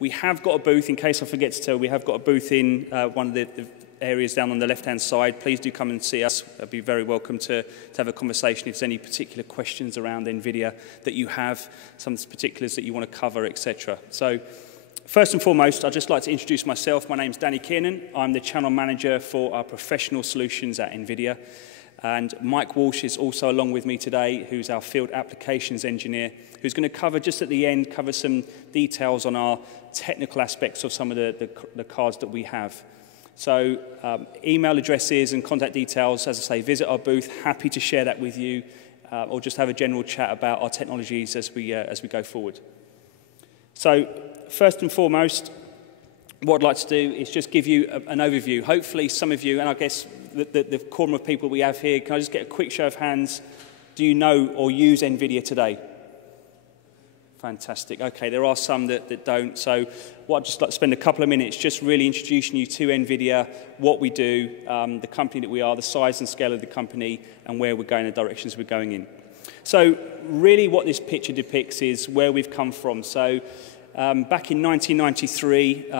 We have got a booth, in case I forget to tell, we have got a booth in one of the areas down on the left-hand side. Please do come and see us. I'd be very welcome to have a conversation if there's any particular questions around nVidia that you have, some particulars that you want to cover, etc. So, first and foremost, I'd just like to introduce myself. My name's Kiernan. I'm the channel manager for our professional solutions at nVidia. And Mike Walsh is also along with me today, who's our field applications engineer, who's going to cover, just at the end, cover some details on our technical aspects of some of the cards that we have. So email addresses and contact details, as I say, visit our booth. Happy to share that with you, or just have a general chat about our technologies as we go forward. So first and foremost, what I'd like to do is just give you an overview. Hopefully some of you, and I guess the core of people we have here, can I just get a quick show of hands? Do you know or use nVidia today? Fantastic. Okay, there are some that don't. So what I'd just like to spend a couple of minutes just really introducing you to nVidia, what we do, the company that we are, the size and scale of the company, and where we're going, the directions we're going in. So really what this picture depicts is where we've come from. So back in 1993,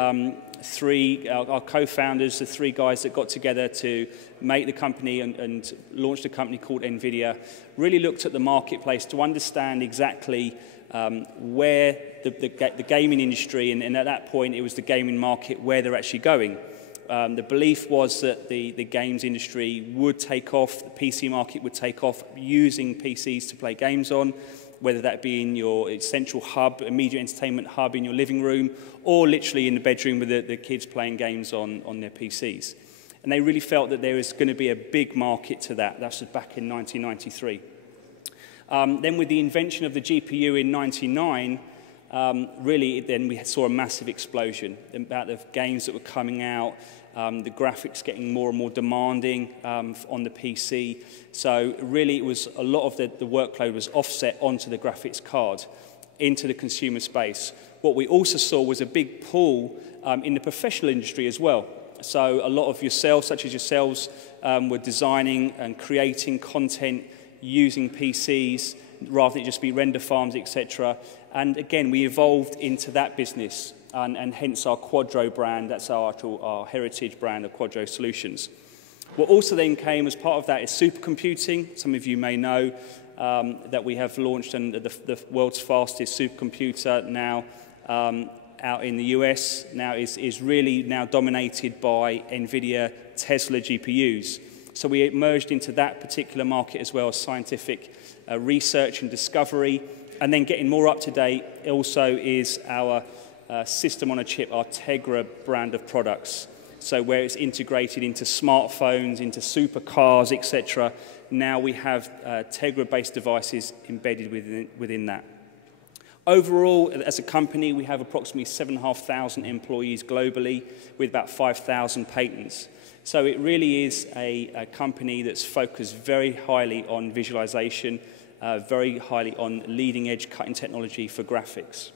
our co-founders, the three guys that got together to make the company and launched a company called nVidia, really looked at the marketplace to understand exactly where the gaming industry, and at that point it was the gaming market, where they're actually going. The belief was that the games industry would take off, the PC market would take off using PCs to play games on, whether that be in your central hub, a media entertainment hub in your living room, or literally in the bedroom with the kids playing games on their PCs. And they really felt that there was going to be a big market to that. That was back in 1993. Then with the invention of the GPU in 1999, really then we saw a massive explosion about the games that were coming out, the graphics getting more and more demanding on the PC. So really it was a lot of the workload was offset onto the graphics card, into the consumer space. What we also saw was a big pull in the professional industry as well. So a lot of yourselves, such as yourselves, were designing and creating content using PCs rather than just be render farms, etc. And again, we evolved into that business, and hence our Quadro brand. That's our heritage brand of Quadro Solutions. What also then came as part of that is supercomputing. Some of you may know that we have launched the world's fastest supercomputer now out in the US. Now is really now dominated by nVidia Tesla GPUs. So we emerged into that particular market as well as scientific research and discovery. And then getting more up to date also is our system on a chip, our Tegra brand of products. So where it's integrated into smartphones, into supercars, etc. Now we have Tegra-based devices embedded within that. Overall, as a company, we have approximately 7,500 employees globally with about 5,000 patents. So it really is a company that's focused very highly on visualization, very highly on leading-edge cutting technology for graphics.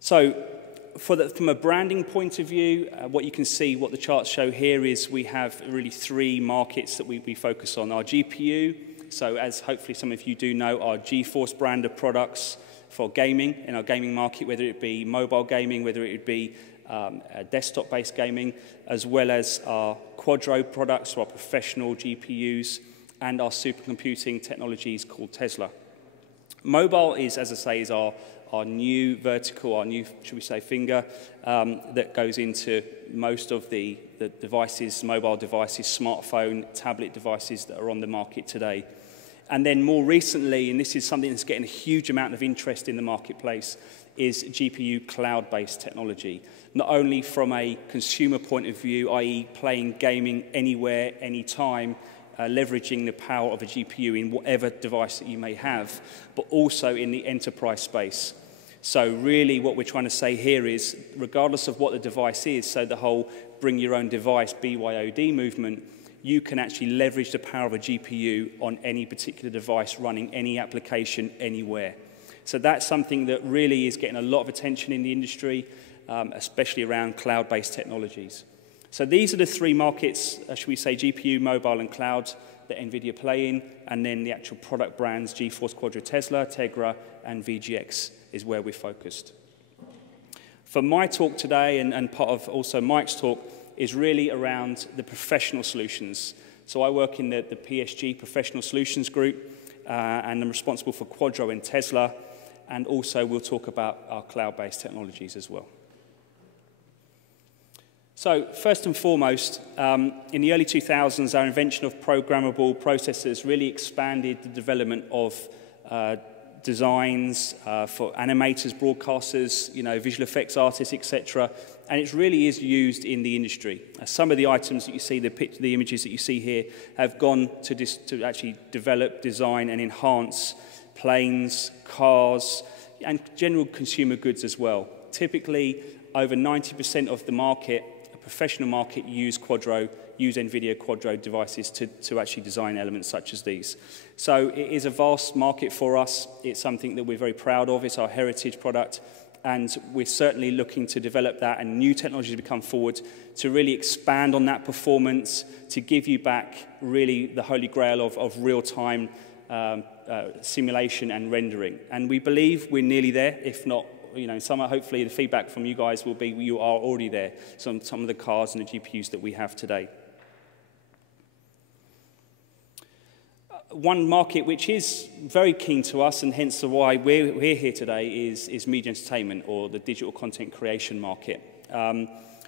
So from a branding point of view, what you can see, what the charts show here is we have really three markets that we focus on. Our GPU, so as hopefully some of you do know, our GeForce brand of products for gaming, in our gaming market, whether it be mobile gaming, whether it be desktop-based gaming, as well as our Quadro products, so our professional GPUs, and our supercomputing technologies called Tesla. Mobile is, as I say, is our new vertical, our new, should we say, finger that goes into most of the devices, mobile devices, smartphone, tablet devices that are on the market today. And then more recently, and this is something that's getting a huge amount of interest in the marketplace, is GPU cloud-based technology. Not only from a consumer point of view, i.e. playing gaming anywhere, anytime, leveraging the power of a GPU in whatever device that you may have, but also in the enterprise space. So really what we're trying to say here is, regardless of what the device is, so the whole bring your own device, BYOD movement, you can actually leverage the power of a GPU on any particular device running any application anywhere. So that's something that really is getting a lot of attention in the industry, especially around cloud-based technologies. So these are the three markets, should we say, GPU, mobile, and cloud, that nVidia play in, and then the actual product brands, GeForce, Quadro, Tesla, Tegra, and VGX is where we're focused. For my talk today, and part of also Mike's talk, is really around the professional solutions. So I work in the PSG Professional Solutions Group, and I'm responsible for Quadro and Tesla, and also we'll talk about our cloud-based technologies as well. So first and foremost, in the early 2000s, our invention of programmable processors really expanded the development of designs for animators, broadcasters, visual effects artists, etc. And it really is used in the industry. Some of the items that you see, the images that you see here, have gone to actually develop, design, and enhance planes, cars, and general consumer goods as well. Typically, over 90% of the market, a professional market, use nVidia Quadro devices to actually design elements such as these. So it is a vast market for us. It's something that we're very proud of. It's our heritage product. And we're certainly looking to develop that and new technologies to come forward to really expand on that performance, to give you back really the holy grail of real-time simulation and rendering. And we believe we're nearly there, if not, hopefully the feedback from you guys will be you are already there, some of the cards and the GPUs that we have today. One market which is very keen to us, and hence why we're here today, is media entertainment, or the digital content creation market.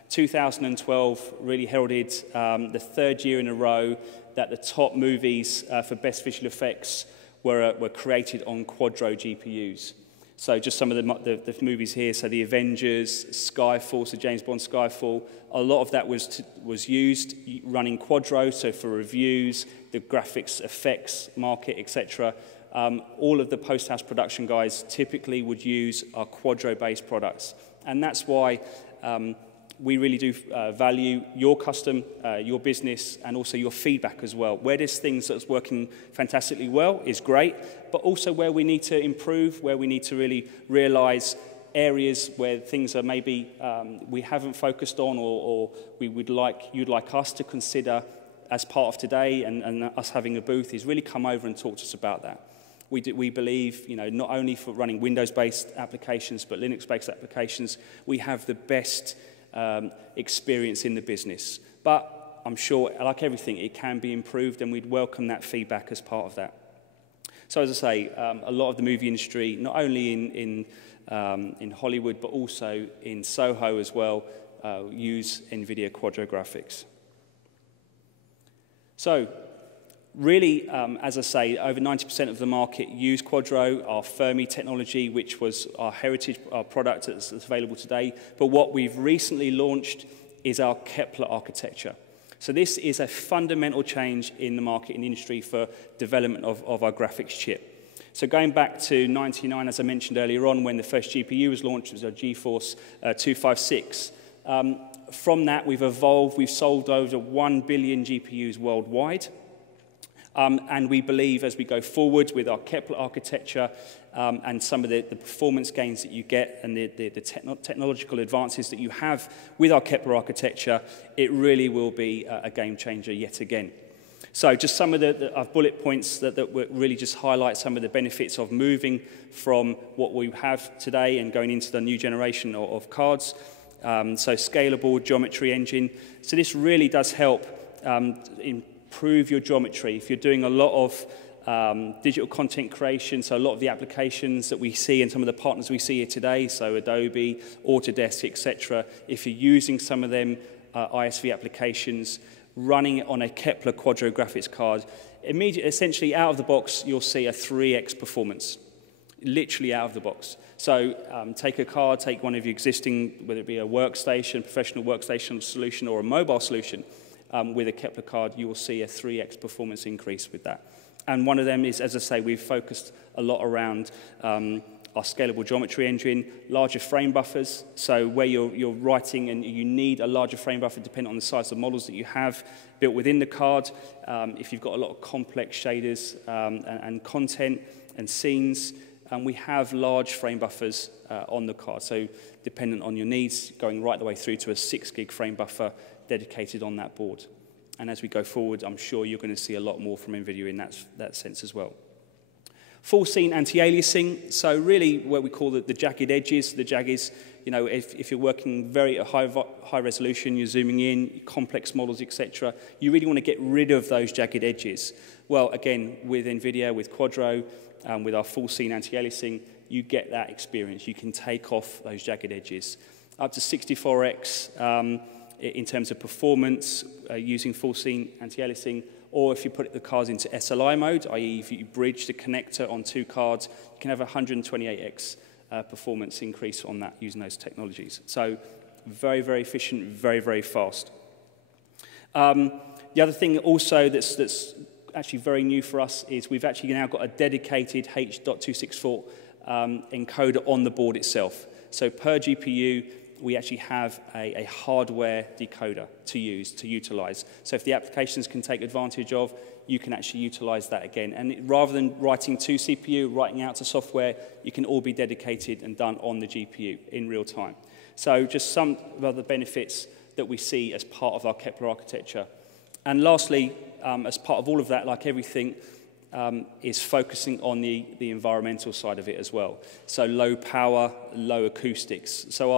2012 really heralded the third year in a row that the top movies for best visual effects were created on Quadro GPUs. So just some of the movies here, so the Avengers, Skyfall, so James Bond Skyfall, a lot of that was used running Quadro, so for reviews, the graphics effects market, etc. All of the post-house production guys typically would use our Quadro-based products. And that's why we really do value your custom, your business, and also your feedback as well. Where there's things that's working fantastically well is great, but also where we need to improve, where we need to really realize areas where things are maybe we haven't focused on, or you'd like us to consider as part of today and us having a booth, is really come over and talk to us about that. We believe, not only for running Windows-based applications, but Linux-based applications, we have the best experience in the business. But I'm sure, like everything, it can be improved, and we'd welcome that feedback as part of that. So as I say, a lot of the movie industry, not only in Hollywood, but also in Soho as well, use nVidia Quadro graphics. So really, as I say, over 90% of the market use Quadro, our Fermi technology, which was our heritage product that's available today. But what we've recently launched is our Kepler architecture. So this is a fundamental change in the market, in the industry, for development of our graphics chip. So going back to 1999, as I mentioned earlier on, when the first GPU was launched, it was our GeForce 256. From that, we've evolved. We've sold over 1 billion GPUs worldwide. And we believe as we go forward with our Kepler architecture and some of the performance gains that you get and the technological advances that you have with our Kepler architecture, it really will be a game changer yet again. So just some of the bullet points that really just highlight some of the benefits of moving from what we have today and going into the new generation of cards. So scalable geometry engine. So this really does help improve your geometry. If you're doing a lot of digital content creation, so a lot of the applications that we see and some of the partners we see here today, so Adobe, Autodesk, etc., if you're using some of them ISV applications, running it on a Kepler Quadro graphics card, essentially out of the box, you'll see a 3x performance, literally out of the box. So take a card, take one of your existing, whether it be a workstation, professional workstation solution, or a mobile solution, with a Kepler card, you will see a 3x performance increase with that. And one of them is, as I say, we've focused a lot around our scalable geometry engine, larger frame buffers. So where you're writing and you need a larger frame buffer depending on the size of models that you have built within the card. If you've got a lot of complex shaders and content and scenes, we have large frame buffers on the card. So dependent on your needs, going right the way through to a 6 gig frame buffer dedicated on that board. And as we go forward, I'm sure you're going to see a lot more from nVidia in that sense as well. Full scene anti-aliasing, so really what we call the jagged edges. The jagged, if you're working very at high resolution, you're zooming in, complex models, etc., you really want to get rid of those jagged edges. Well, again, with nVidia, with Quadro, with our full scene anti-aliasing, you get that experience. You can take off those jagged edges. Up to 64x in terms of performance using full scene anti-aliasing, or if you put the cards into SLI mode, i.e. if you bridge the connector on two cards, you can have a 128x performance increase on that using those technologies. So very, very efficient, very, very fast. The other thing also that's actually very new for us is we've actually now got a dedicated H.264 encoder on the board itself. So per GPU, we actually have a hardware decoder to utilize. So if the applications can take advantage of, you can actually utilize that again. And rather than writing to CPU, writing out to software, you can all be dedicated and done on the GPU in real time. So just some of the benefits that we see as part of our Kepler architecture. And lastly, as part of all of that, like everything, is focusing on the environmental side of it as well. So low power, low acoustics. So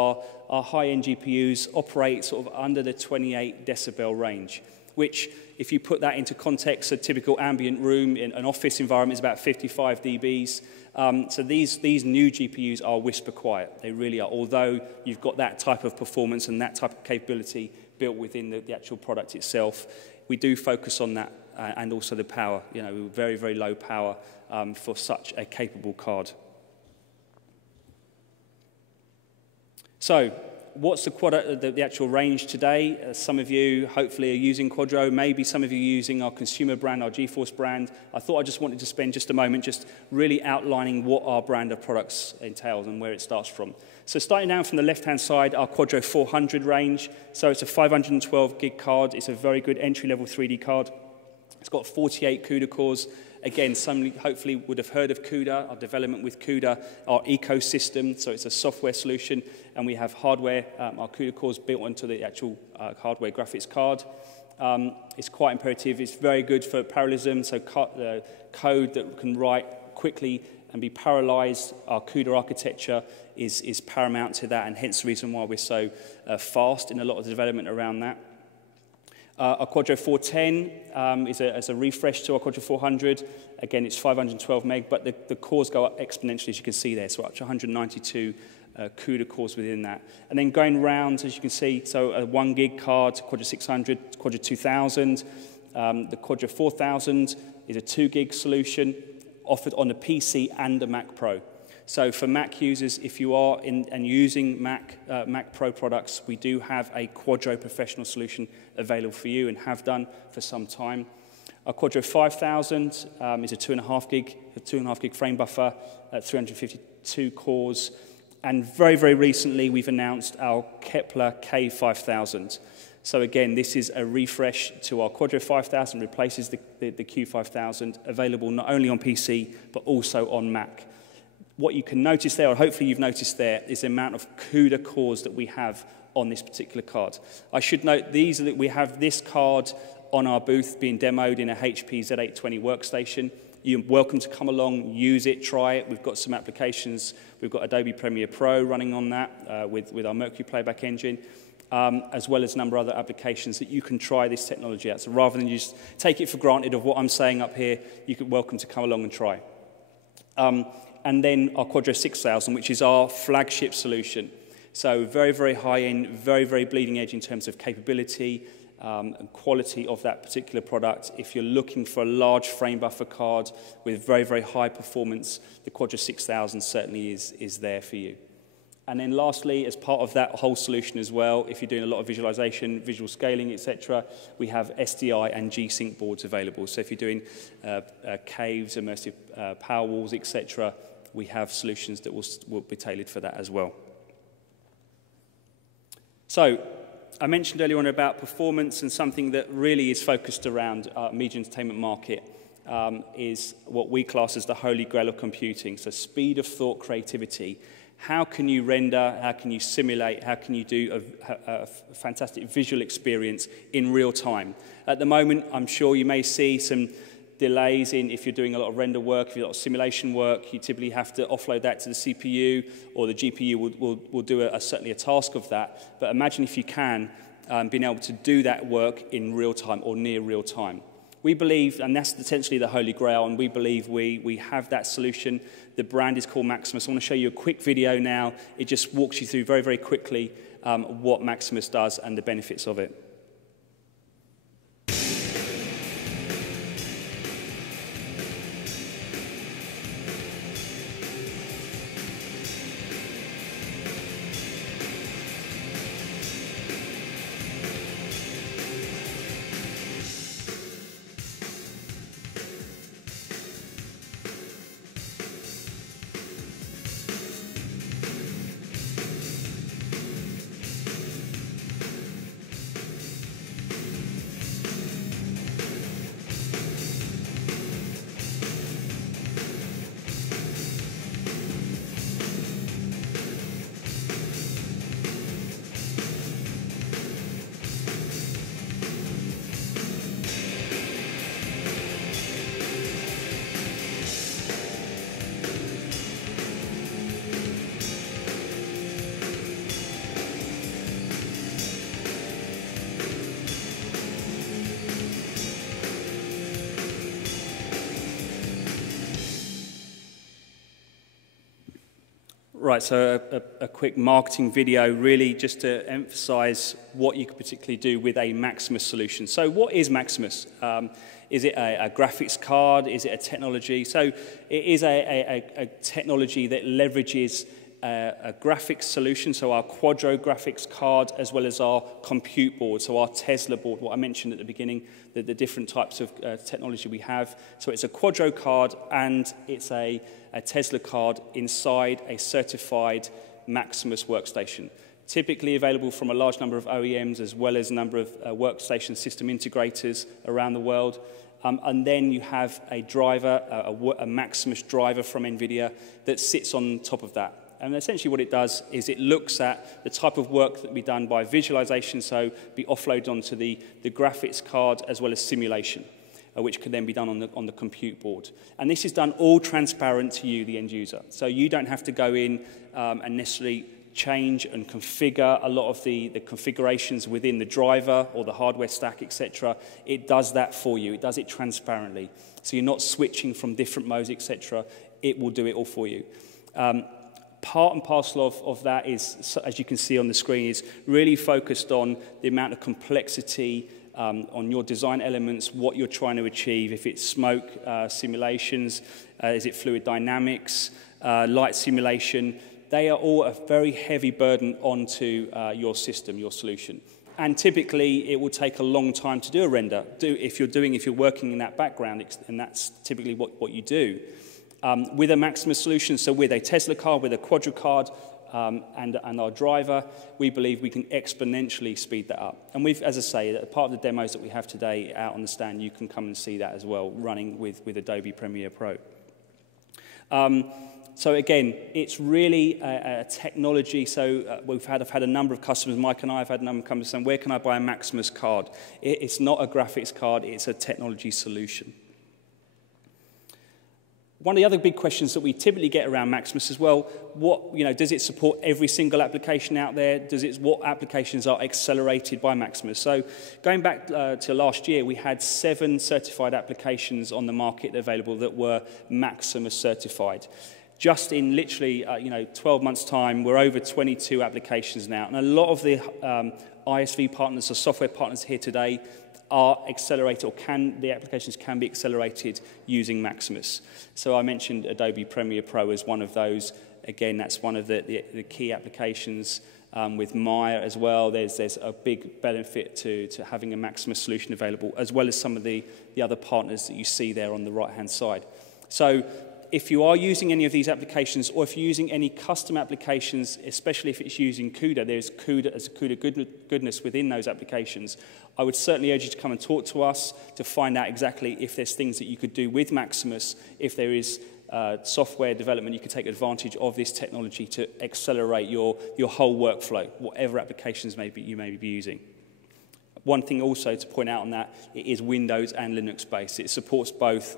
our high-end GPUs operate sort of under the 28 decibel range, which, if you put that into context, a typical ambient room in an office environment is about 55 dBs. So these new GPUs are whisper quiet. They really are, although you've got that type of performance and that type of capability built within the actual product itself. We do focus on that and also the power, very, very low power for such a capable card. So what's the actual range today? Some of you hopefully are using Quadro, maybe some of you are using our consumer brand, our GeForce brand. I thought I just wanted to spend just a moment just really outlining what our brand of products entails and where it starts from. So starting down from the left-hand side, our Quadro 400 range. So it's a 512 gig card. It's a very good entry-level 3D card. It's got 48 CUDA cores. Again, some hopefully would have heard of CUDA, our development with CUDA, our ecosystem. So it's a software solution, and we have hardware, our CUDA cores built onto the actual hardware graphics card. It's quite imperative. It's very good for parallelism, so code that can write quickly and be parallelized. Our CUDA architecture is paramount to that, and hence the reason why we're so fast in a lot of the development around that. Our Quadro 410 is a refresh to our Quadro 400. Again, it's 512 meg, but the cores go up exponentially, as you can see there, so up to 192 CUDA cores within that. And then going round, as you can see, so a 1 gig card, Quadro 600, Quadro 2000. The Quadro 4000 is a 2 gig solution offered on a PC and a Mac Pro. So for Mac users, if you are using Mac Pro products, we do have a Quadro professional solution available for you and have done for some time. Our Quadro 5000 is a 2.5 gig frame buffer at 352 cores. And very, very recently, we've announced our Kepler K5000. So again, this is a refresh to our Quadro 5000, replaces the Q5000, available not only on PC, but also on Mac. What you can notice there, or hopefully you've noticed there, is the amount of CUDA cores that we have on this particular card. I should note we have this card on our booth being demoed in a HP Z820 workstation. You're welcome to come along, use it, try it. We've got some applications. We've got Adobe Premiere Pro running on that with our Mercury playback engine, as well as a number of other applications that you can try this technology at. So rather than just take it for granted of what I'm saying up here, you're welcome to come along and try. And then our Quadro 6000, which is our flagship solution. So very, very high-end, very, very bleeding edge in terms of capability and quality of that particular product. If you're looking for a large frame buffer card with very, very high performance, the Quadro 6000 certainly is there for you. And then lastly, as part of that whole solution as well, if you're doing a lot of visualization, visual scaling, etc., we have SDI and G-Sync boards available. So if you're doing caves, immersive power walls, etc., we have solutions that will be tailored for that as well. So I mentioned earlier on about performance, and something that really is focused around media entertainment market is what we class as the holy grail of computing. So speed of thought, creativity. How can you render, how can you simulate, how can you do a fantastic visual experience in real time? At the moment, I'm sure you may see some delays in, if you're doing a lot of render work, if you've got a lot of simulation work, you typically have to offload that to the CPU, or the GPU will do certainly a task of that. But imagine if you can, being able to do that work in real time or near real time. We believe, and that's essentially the holy grail, and we believe we have that solution. The brand is called Maximus. I want to show you a quick video now. It just walks you through very, very quickly what Maximus does and the benefits of it. Right, so a quick marketing video, really just to emphasize what you could particularly do with a Maximus solution. So what is Maximus? Is it a graphics card? Is it a technology? So it is a technology that leverages a graphics solution, so our Quadro graphics card, as well as our compute board, so our Tesla board, what I mentioned at the beginning, the different types of technology we have. So it's a Quadro card, and it's a Tesla card inside a certified Maximus workstation, typically available from a large number of OEMs, as well as a number of workstation system integrators around the world. And then you have a driver, a Maximus driver from nVidia that sits on top of that. And essentially what it does is it looks at the type of work that will be done by visualization, so be offloaded onto the graphics card as well as simulation, which can then be done on the compute board. And this is done all transparent to you, the end user. So you don't have to go in and necessarily change and configure a lot of the configurations within the driver or the hardware stack, etc. It does that for you. It does it transparently. So you're not switching from different modes, etc. It will do it all for you. Part and parcel of that is, as you can see on the screen, is really focused on the amount of complexity on your design elements, what you're trying to achieve. If it's smoke simulations, is it fluid dynamics, light simulation, they are all a very heavy burden onto your system, your solution. And typically, it will take a long time to do a render. If you're working in that background, and that's typically what you do. With a Maximus solution, so with a Tesla card, with a Quadro card, and our driver, we believe we can exponentially speed that up. And we've, as I say, part of the demos that we have today out on the stand, you can come and see that as well, running with Adobe Premiere Pro. So again, it's really a technology. So I've had a number of customers, Mike and I have had a number of customers saying, where can I buy a Maximus card? It's not a graphics card, it's a technology solution. One of the other big questions that we typically get around Maximus as well, does it support every single application out there? What applications are accelerated by Maximus? So going back to last year, we had 7 certified applications on the market available that were Maximus certified. Just in literally 12 months' time, we're over 22 applications now. And a lot of the ISV partners or software partners here today are accelerated, or the applications can be accelerated using Maximus. So I mentioned Adobe Premiere Pro as one of those. Again, that's one of the key applications. With Maya as well, there's a big benefit to having a Maximus solution available, as well as some of the other partners that you see there on the right-hand side. So if you are using any of these applications, or if you're using any custom applications, especially if it's using CUDA, there's CUDA goodness within those applications, I would certainly urge you to come and talk to us to find out exactly if there's things that you could do with Maximus, if there is software development, you could take advantage of this technology to accelerate your whole workflow, whatever applications you may be using. One thing also to point out on that, it is Windows and Linux based. It supports both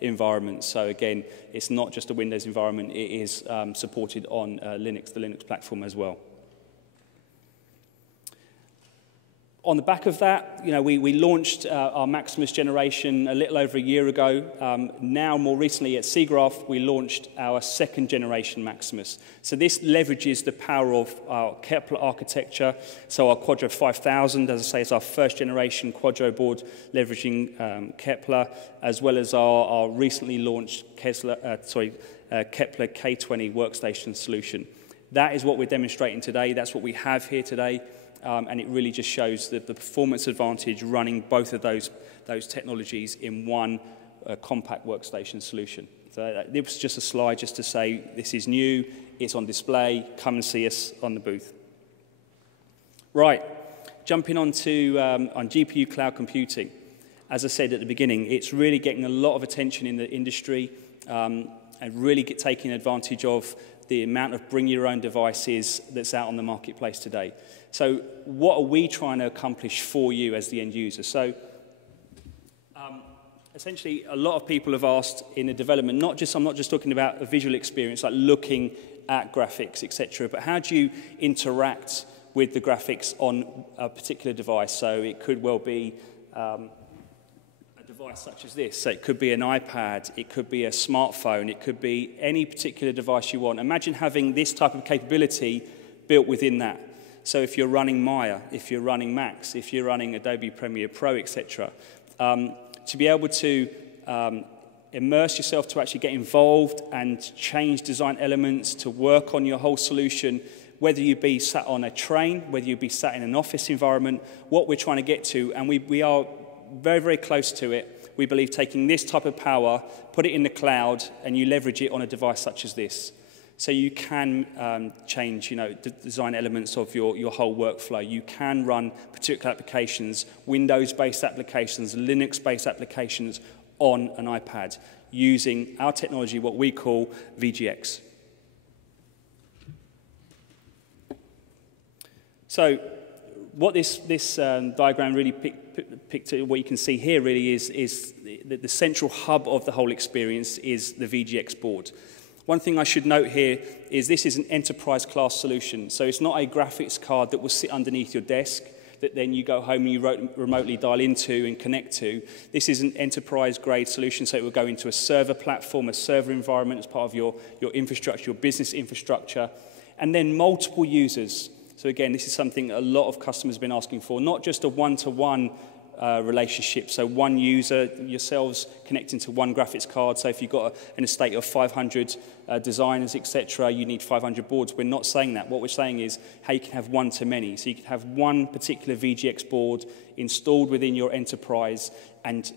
environments. So again, it's not just a Windows environment, it is supported on Linux, the Linux platform as well. On the back of that, we launched our Maximus generation a little over a year ago. Now, more recently at SIGGRAPH, we launched our second generation Maximus. So this leverages the power of our Kepler architecture. So our Quadro 5000, as I say, is our first generation Quadro board leveraging Kepler, as well as our recently launched Kepler K20 workstation solution. That is what we're demonstrating today. That's what we have here today. And it really just shows the performance advantage running both of those technologies in one compact workstation solution. So this was just a slide just to say this is new, it's on display, come and see us on the booth. Right, jumping on GPU cloud computing. As I said at the beginning, it's really getting a lot of attention in the industry and really taking advantage of the amount of bring your own devices that's out on the marketplace today. So what are we trying to accomplish for you as the end user? So essentially, a lot of people have asked in the development, I'm not just talking about a visual experience, like looking at graphics, etc., but how do you interact with the graphics on a particular device? So it could well be a device such as this. So it could be an iPad, it could be a smartphone, it could be any particular device you want. Imagine having this type of capability built within that. So if you're running Maya, if you're running Max, if you're running Adobe Premiere Pro, etc., to be able to immerse yourself, to actually get involved and change design elements, to work on your whole solution, whether you be sat on a train, whether you be sat in an office environment, what we're trying to get to, and we are very, very close to it. We believe taking this type of power, put it in the cloud, and you leverage it on a device such as this. So you can change, the design elements of your whole workflow. You can run particular applications, Windows-based applications, Linux-based applications on an iPad using our technology, what we call VGX. So what this diagram really picture, what you can see here really is the central hub of the whole experience is the VGX board. One thing I should note here is this is an enterprise class solution. So it's not a graphics card that will sit underneath your desk that then you go home and you remotely dial into and connect to. This is an enterprise grade solution, so it will go into a server platform, a server environment as part of your infrastructure, your business infrastructure, and then multiple users. So again, this is something a lot of customers have been asking for, not just a one-to-one relationship. So one user, yourselves connecting to one graphics card. So if you've got an estate of 500 designers, etc., you need 500 boards. We're not saying that. What we're saying is how you can have one-to-many. So you can have one particular VGX board installed within your enterprise, and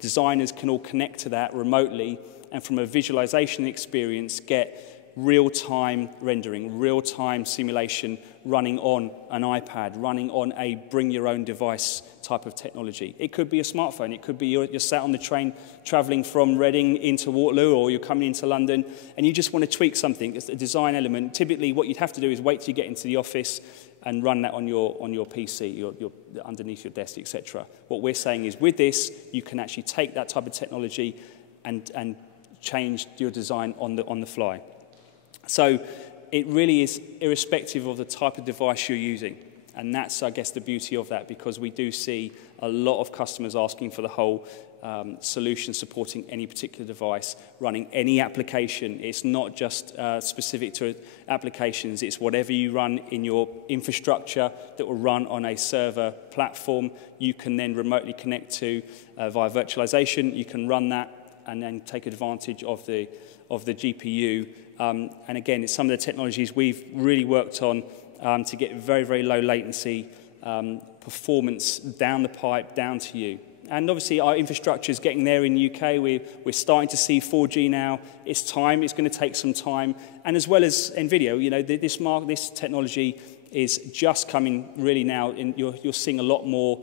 designers can all connect to that remotely, and from a visualization experience, get real-time rendering, real-time simulation running on an iPad, running on a bring-your-own-device type of technology. It could be a smartphone. It could be you're sat on the train traveling from Reading into Waterloo, or you're coming into London, and you just want to tweak something. It's a design element. Typically, what you'd have to do is wait till you get into the office and run that on your PC, your underneath your desk, etc. What we're saying is with this, you can actually take that type of technology and change your design on the fly. So it really is irrespective of the type of device you're using. And that's, I guess, the beauty of that, because we do see a lot of customers asking for the whole solution supporting any particular device, running any application. It's not just specific to applications. It's whatever you run in your infrastructure that will run on a server platform. You can then remotely connect to via virtualization. You can run that and then take advantage of the GPU. And again, it's some of the technologies we've really worked on to get very, very low latency performance down the pipe, down to you. And obviously, our infrastructure is getting there in the UK. We're starting to see 4G now. It's time. It's going to take some time. And as well as NVIDIA, this technology is just coming really now. You're seeing a lot more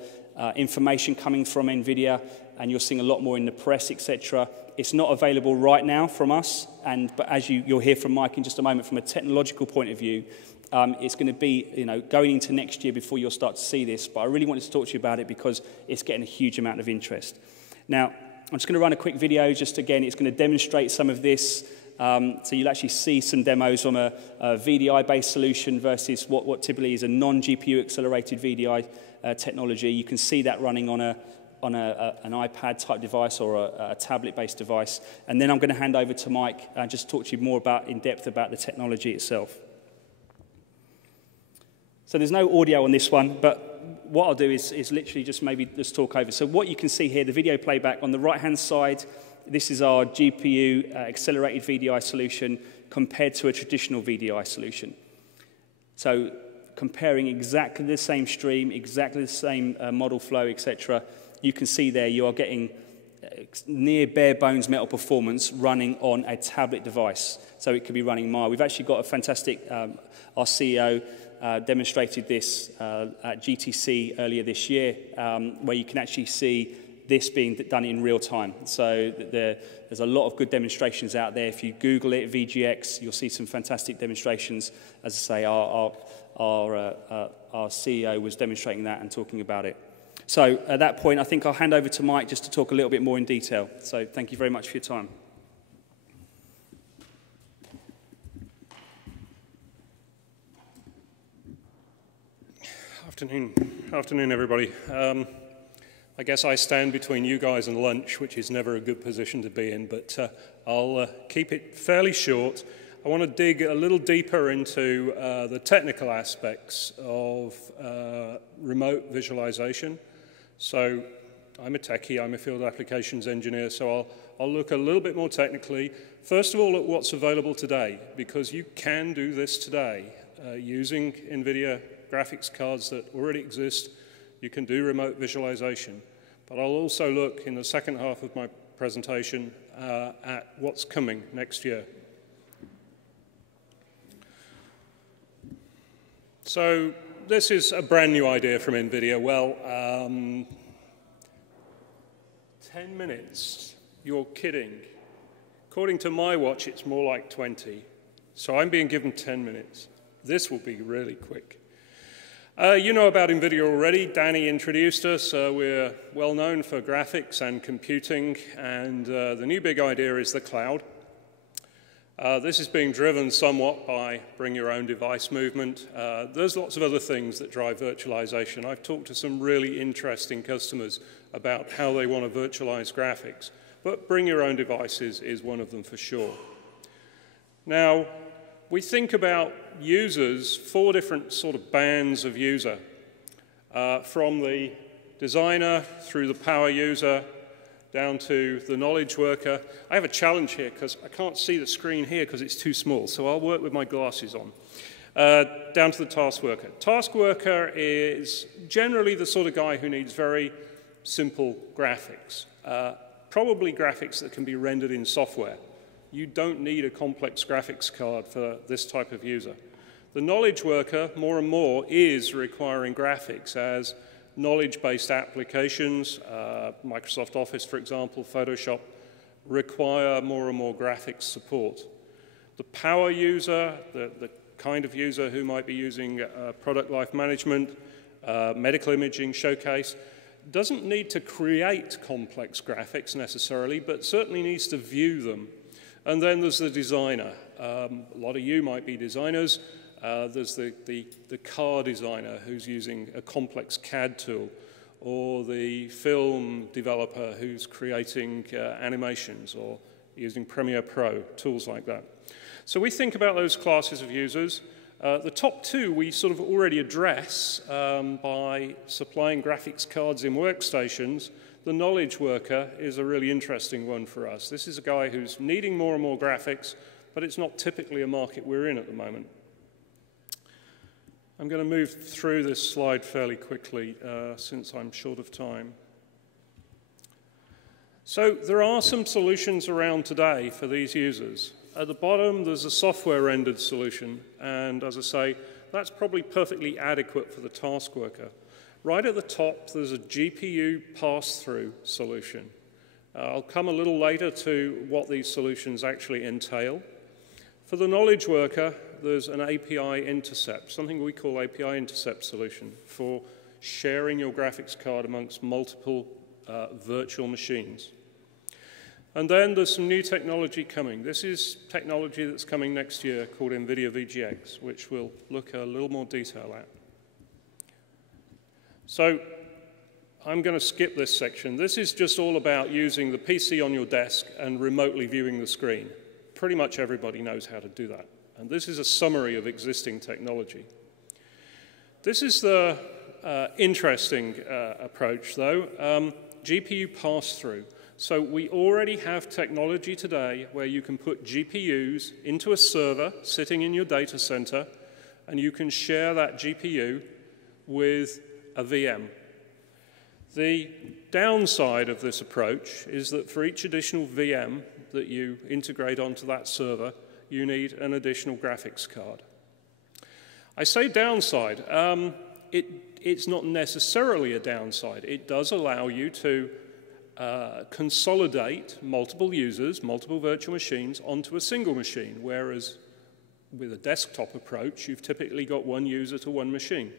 information coming from NVIDIA, and you're seeing a lot more in the press, etc. It's not available right now from us, but as you'll hear from Mike in just a moment, from a technological point of view, It's going to be, going into next year before you'll start to see this, but I really wanted to talk to you about it because it's getting a huge amount of interest. Now, I'm just going to run a quick video, just again, it's going to demonstrate some of this. So you'll actually see some demos on a VDI-based solution versus what typically is a non-GPU accelerated VDI technology. You can see that running on an iPad-type device or a tablet-based device. And then I'm going to hand over to Mike and just talk to you more in depth about the technology itself. So there's no audio on this one, but what I'll do is literally just talk over. So what you can see here, the video playback on the right-hand side, this is our GPU accelerated VDI solution compared to a traditional VDI solution. So comparing exactly the same stream, exactly the same model flow, etc., you can see there you are getting near bare bones metal performance running on a tablet device. So it could be running Maya. We've actually got a fantastic, our CEO demonstrated this at GTC earlier this year, where you can actually see this being done in real time. So there's a lot of good demonstrations out there. If you Google it, VGX, you'll see some fantastic demonstrations. As I say, our CEO was demonstrating that and talking about it. So at that point, I think I'll hand over to Mike just to talk a little bit more in detail. So thank you very much for your time. Afternoon, everybody. I guess I stand between you guys and lunch, which is never a good position to be in, but I'll keep it fairly short. I want to dig a little deeper into the technical aspects of remote visualization. So I'm a techie, I'm a field applications engineer, so I'll look a little bit more technically. First of all, at what's available today, because you can do this today using nVidia graphics cards that already exist. You can do remote visualization. But I'll also look in the second half of my presentation at what's coming next year. So this is a brand new idea from nVidia. Well, 10 minutes, you're kidding. According to my watch, it's more like 20. So I'm being given 10 minutes. This will be really quick. You know about nVidia already. Danny introduced us. We're well known for graphics and computing, and the new big idea is the cloud. This is being driven somewhat by bring your own device movement. There's lots of other things that drive virtualization. I've talked to some really interesting customers about how they want to virtualize graphics, but bring your own devices is one of them for sure. Now, we think about users, 4 different sort of bands of user, from the designer through the power user down to the knowledge worker. I have a challenge here because I can't see the screen here because it's too small, so I'll work with my glasses on. Down to the task worker. Task worker is generally the sort of guy who needs very simple graphics, probably graphics that can be rendered in software. You don't need a complex graphics card for this type of user. The knowledge worker, more and more, is requiring graphics as knowledge-based applications, Microsoft Office, for example, Photoshop, require more and more graphics support. The power user, the kind of user who might be using product life management, medical imaging, showcase, doesn't need to create complex graphics necessarily, but certainly needs to view them. And then there's the designer. A lot of you might be designers. There's the car designer who's using a complex CAD tool, or the film developer who's creating animations or using Premiere Pro, tools like that. So we think about those classes of users. The top 2 we sort of already address by supplying graphics cards in workstations. The knowledge worker is a really interesting one for us. This is a guy who's needing more and more graphics, but it's not typically a market we're in at the moment. I'm going to move through this slide fairly quickly since I'm short of time. So there are some solutions around today for these users. At the bottom, there's a software rendered solution, and as I say, that's probably perfectly adequate for the task worker. Right at the top, there's a GPU pass-through solution. I'll come a little later to what these solutions actually entail. For the knowledge worker, there's an API intercept, something we call API intercept solution for sharing your graphics card amongst multiple virtual machines. And then there's some new technology coming. This is technology that's coming next year called nVidia VGX, which we'll look at a little more detail at. So I'm going to skip this section. This is just all about using the PC on your desk and remotely viewing the screen. Pretty much everybody knows how to do that. And this is a summary of existing technology. This is the interesting approach, though, GPU pass-through. So we already have technology today where you can put GPUs into a server sitting in your data center, and you can share that GPU with a VM. The downside of this approach is that for each additional VM that you integrate onto that server, you need an additional graphics card. I say downside. It's not necessarily a downside. It does allow you to consolidate multiple users, multiple virtual machines onto a single machine, whereas with a desktop approach, you've typically got one user to one machine.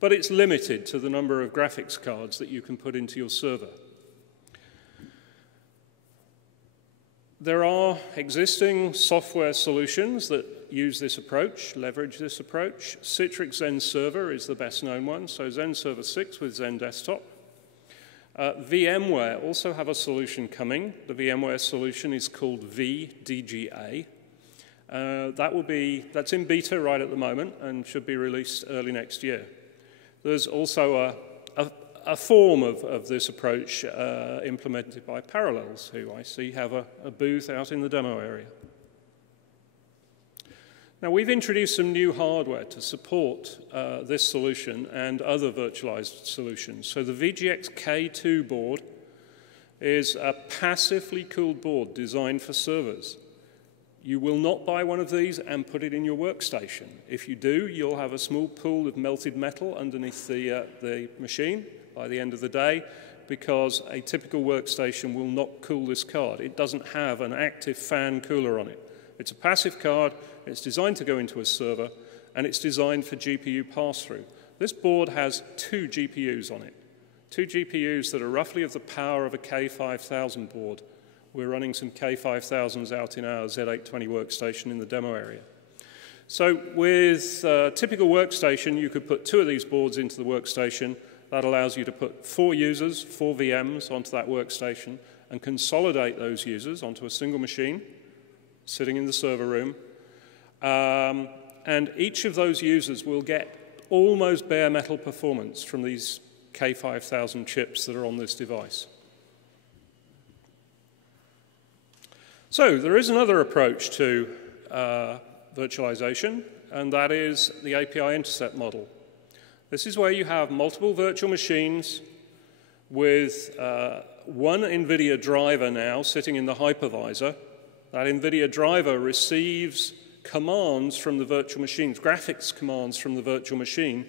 But it's limited to the number of graphics cards that you can put into your server. There are existing software solutions that use this approach, leverage this approach. Citrix Zen Server is the best known one, so Zen Server 6 with Zen Desktop. VMware also have a solution coming. The VMware solution is called vDGA. That's in beta right at the moment and should be released early next year. There's also a form of this approach implemented by Parallels, who I see have a booth out in the demo area. Now, we've introduced some new hardware to support this solution and other virtualized solutions. So the VGX K2 board is a passively cooled board designed for servers. You will not buy one of these and put it in your workstation. If you do, you'll have a small pool of melted metal underneath the machine by the end of the day, because a typical workstation will not cool this card. It doesn't have an active fan cooler on it. It's a passive card, it's designed to go into a server, and it's designed for GPU pass-through. This board has 2 GPUs on it, 2 GPUs that are roughly of the power of a K5000 board. We're running some K5000s out in our Z820 workstation in the demo area. So with a typical workstation, you could put 2 of these boards into the workstation. That allows you to put 4 users, 4 VMs onto that workstation and consolidate those users onto a single machine sitting in the server room. And each of those users will get almost bare metal performance from these K5000 chips that are on this device. So there is another approach to virtualization, and that is the API intercept model. This is where you have multiple virtual machines with one NVIDIA driver now sitting in the hypervisor. That NVIDIA driver receives commands from the virtual machines, graphics commands from the virtual machine,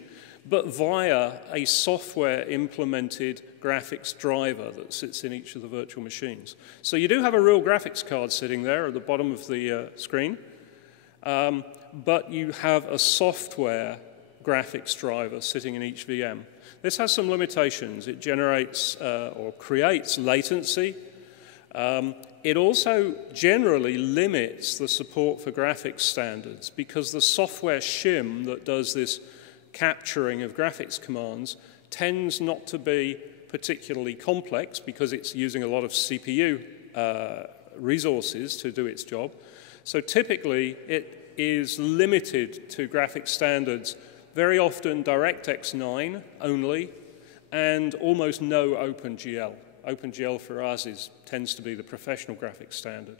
but via a software-implemented graphics driver that sits in each of the virtual machines. So you do have a real graphics card sitting there at the bottom of the screen, but you have a software graphics driver sitting in each VM. This has some limitations. It generates or creates latency. It also generally limits the support for graphics standards, because the software shim that does this capturing of graphics commands tends not to be particularly complex, because it's using a lot of CPU resources to do its job. So typically, it is limited to graphics standards, very often DirectX 9 only, and almost no OpenGL. OpenGL for us tends to be the professional graphics standard.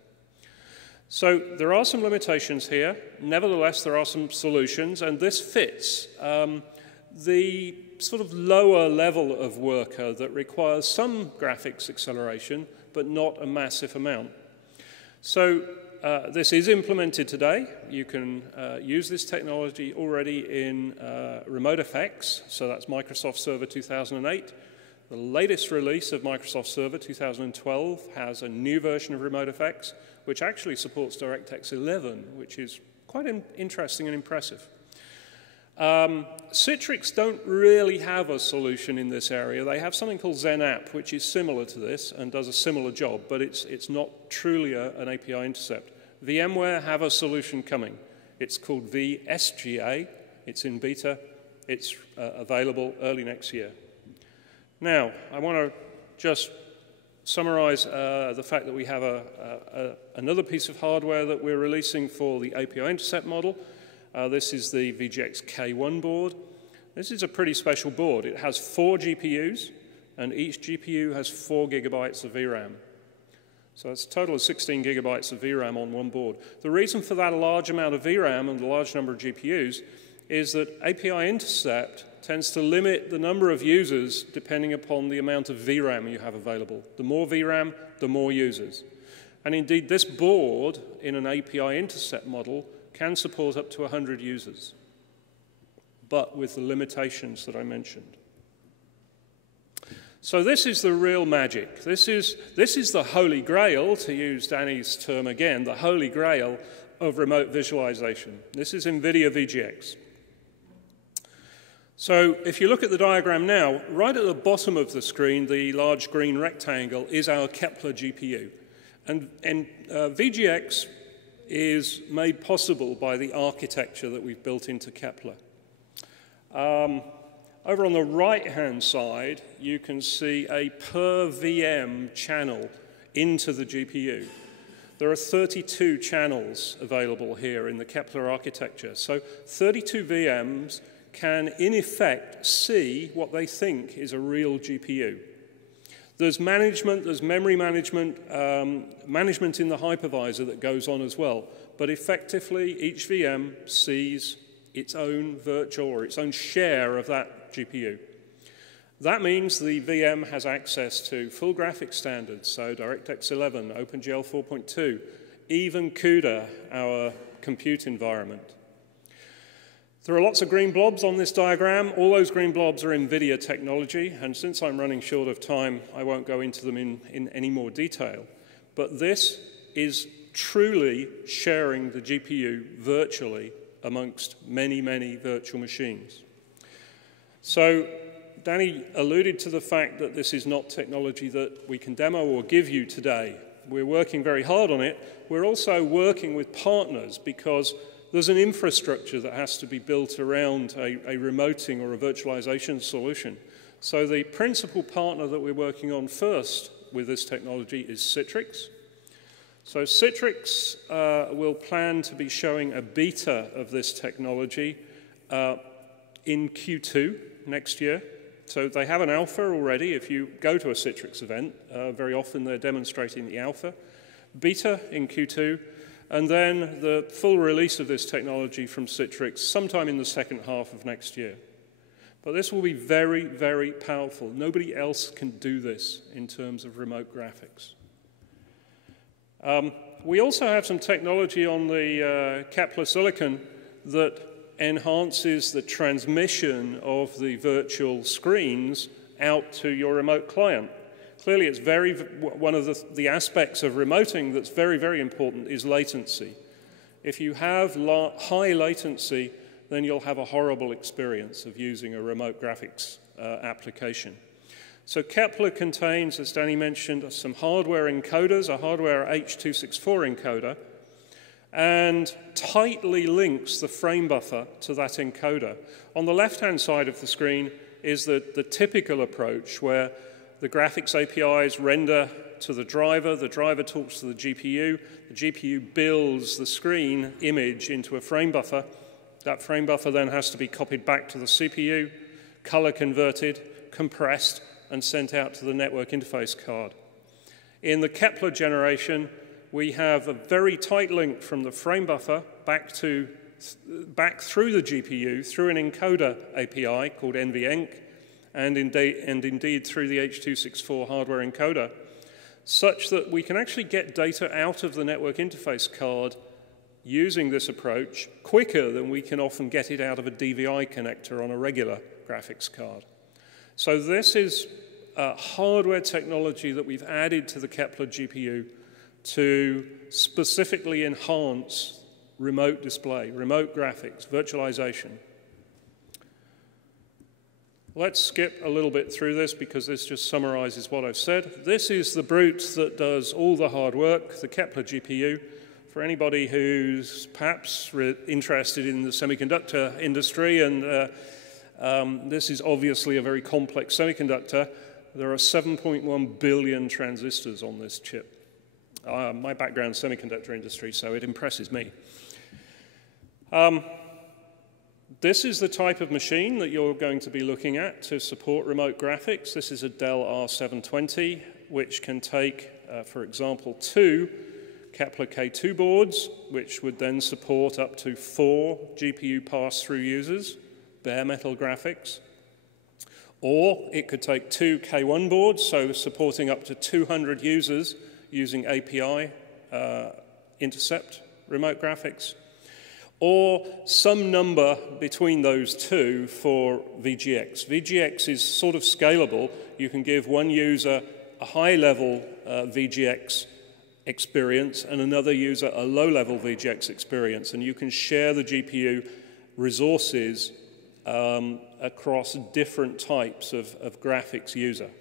So there are some limitations here. Nevertheless, there are some solutions, and this fits the sort of lower level of worker that requires some graphics acceleration, but not a massive amount. So this is implemented today. You can use this technology already in RemoteFX, so that's Microsoft Server 2008. The latest release of Microsoft Server 2012 has a new version of RemoteFX, which actually supports DirectX 11, which is Quite interesting and impressive. Citrix don't really have a solution in this area. They have something called XenApp, which is similar to this and does a similar job, but it's not truly an API intercept. VMware have a solution coming. It's called vSGA. It's in beta. It's available early next year. Now, I want to just summarize the fact that we have another piece of hardware that we're releasing for the API intercept model. This is the VGX K1 board. This is a pretty special board. It has 4 GPUs, and each GPU has 4 gigabytes of VRAM. So it's a total of 16 gigabytes of VRAM on one board. The reason for that large amount of VRAM and the large number of GPUs is that API intercept tends to limit the number of users depending upon the amount of VRAM you have available. The more VRAM, the more users. And indeed, this board in an API intercept model can support up to 100 users, but with the limitations that I mentioned. So this is the real magic. This is the holy grail, to use Danny's term again, the holy grail of remote visualization. This is nVidia VGX. So if you look at the diagram now, right at the bottom of the screen, the large green rectangle is our Kepler GPU. And VGX is made possible by the architecture that we've built into Kepler. Over on the right-hand side, you can see a per VM channel into the GPU. There are 32 channels available here in the Kepler architecture. So 32 VMs can, in effect, see what they think is a real GPU. There's management, there's memory management, management in the hypervisor that goes on as well. But effectively, each VM sees its own virtual or its own share of that GPU. That means the VM has access to full graphics standards, so DirectX 11, OpenGL 4.2, even CUDA, our compute environment. There are lots of green blobs on this diagram. All those green blobs are NVIDIA technology, and since I'm running short of time, I won't go into them in any more detail. But this is truly sharing the GPU virtually amongst many, many virtual machines. So Danny alluded to the fact that this is not technology that we can demo or give you today. We're working very hard on it. We're also working with partners because there's an infrastructure that has to be built around a remoting or a virtualization solution. So the principal partner that we're working on first with this technology is Citrix. So Citrix will plan to be showing a beta of this technology in Q2 next year. So they have an alpha already. If you go to a Citrix event, very often they're demonstrating the alpha. Beta in Q2, and then the full release of this technology from Citrix sometime in the second half of next year. But this will be very, very powerful. Nobody else can do this in terms of remote graphics. We also have some technology on the Kepler silicon that enhances the transmission of the virtual screens out to your remote client. Clearly, it's one of the aspects of remoting that's very, very important is latency. If you have high latency, then you'll have a horrible experience of using a remote graphics application. So Kepler contains, as Danny mentioned, some hardware encoders, a hardware H.264 encoder, and tightly links the frame buffer to that encoder. On the left-hand side of the screen is the typical approach where the graphics APIs render to the driver talks to the GPU builds the screen image into a frame buffer. That frame buffer then has to be copied back to the CPU, color converted, compressed, and sent out to the network interface card. In the Kepler generation, we have a very tight link from the frame buffer back through the GPU through an encoder API called nVidia, and indeed through the H.264 hardware encoder, such that we can actually get data out of the network interface card using this approach quicker than we can often get it out of a DVI connector on a regular graphics card. So this is hardware technology that we've added to the Kepler GPU to specifically enhance remote display, remote graphics, virtualization. Let's skip a little bit through this because this just summarizes what I've said. This is the brute that does all the hard work, the Kepler GPU. For anybody who's perhaps interested in the semiconductor industry, and this is obviously a very complex semiconductor, there are 7.1 billion transistors on this chip. My background's semiconductor industry, so it impresses me. This is the type of machine that you're going to be looking at to support remote graphics. This is a Dell R720, which can take, for example, 2 Kepler K2 boards, which would then support up to 4 GPU pass-through users, bare metal graphics. Or it could take 2 K1 boards, so supporting up to 200 users using API intercept remote graphics. Or some number between those two for VGX. VGX is sort of scalable. You can give one user a high-level VGX experience and another user a low-level VGX experience, and you can share the GPU resources across different types of graphics user.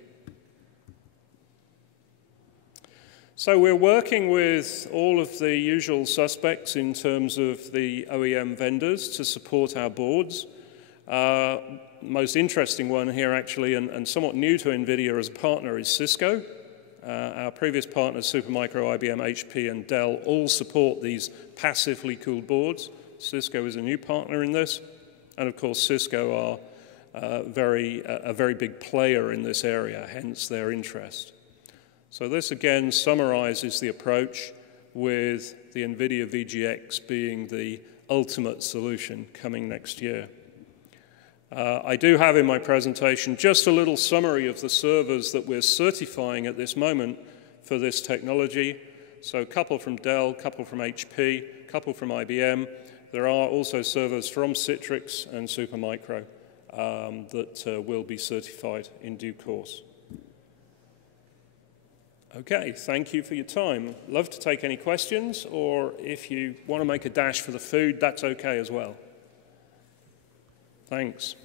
So we're working with all of the usual suspects in terms of the OEM vendors to support our boards. Most interesting one here actually, and somewhat new to NVIDIA as a partner, is Cisco. Our previous partners, Supermicro, IBM, HP, and Dell, all support these passively cooled boards. Cisco is a new partner in this. And of course, Cisco are a very big player in this area, hence their interest. So this again summarizes the approach, with the NVIDIA VGX being the ultimate solution coming next year. I do have in my presentation just a little summary of the servers that we're certifying at this moment for this technology. So a couple from Dell, a couple from HP, a couple from IBM. There are also servers from Citrix and Supermicro that will be certified in due course. Okay, thank you for your time. Love to take any questions, or if you want to make a dash for the food, that's okay as well. Thanks.